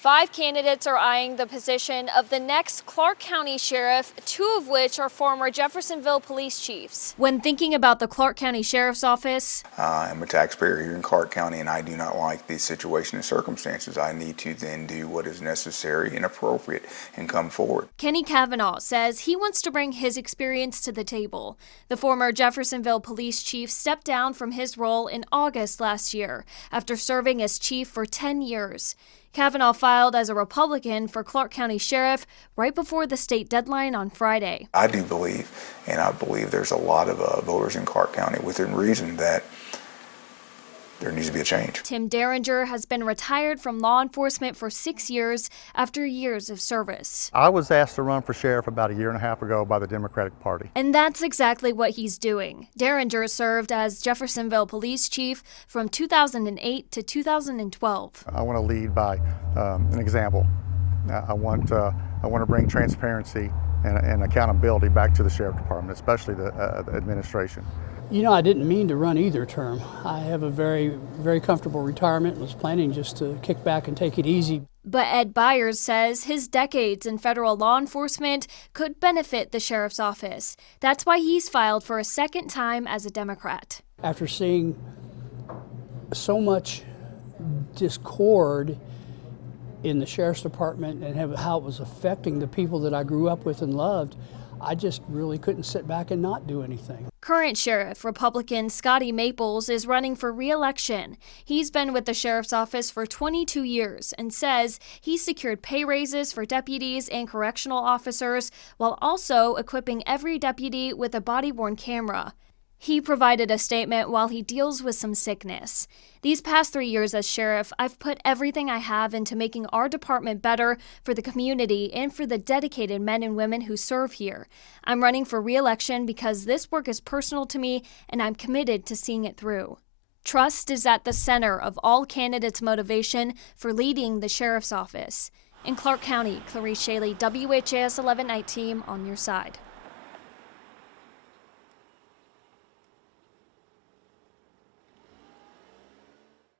5 candidates are eyeing the position of the next Clark County Sheriff, 2 of which are former Jeffersonville police chiefs. When thinking about the Clark County Sheriff's Office, I'm a taxpayer here in Clark County, and I do not like the situation and circumstances. I need to then do what is necessary and appropriate and come forward. Kenny Kavanaugh says he wants to bring his experience to the table. The former Jeffersonville police chief stepped down from his role in August last year after serving as chief for 10 years. Kavanaugh filed as a Republican for Clark County Sheriff right before the state deadline on Friday. I do believe, and I believe there's a lot of voters in Clark County within reason that there needs to be a change. Tim Derringer has been retired from law enforcement for 6 years after years of service. I was asked to run for sheriff about a year and a half ago by the Democratic Party. And that's exactly what he's doing. Derringer served as Jeffersonville police chief from 2008 to 2012. I want to lead by an example. I want to bring transparency and accountability back to the sheriff department, especially the administration. You know, I didn't mean to run either term. I have a very, very comfortable retirement and was planning just to kick back and take it easy. But Ed Byers says his decades in federal law enforcement could benefit the sheriff's office. That's why he's filed for a second time as a Democrat. After seeing so much discord in the sheriff's department and how it was affecting the people that I grew up with and loved, I just really couldn't sit back and not do anything. Current Sheriff Republican Scotty Maples is running for re-election. He's been with the sheriff's office for 22 years and says he's secured pay raises for deputies and correctional officers while also equipping every deputy with a body-worn camera. He provided a statement while he deals with some sickness. These past 3 years as sheriff, I've put everything I have into making our department better for the community and for the dedicated men and women who serve here. I'm running for re-election because this work is personal to me and I'm committed to seeing it through. Trust is at the center of all candidates' motivation for leading the sheriff's office. In Clark County, Clarice Shaley, WHAS 11 Night Team on your side.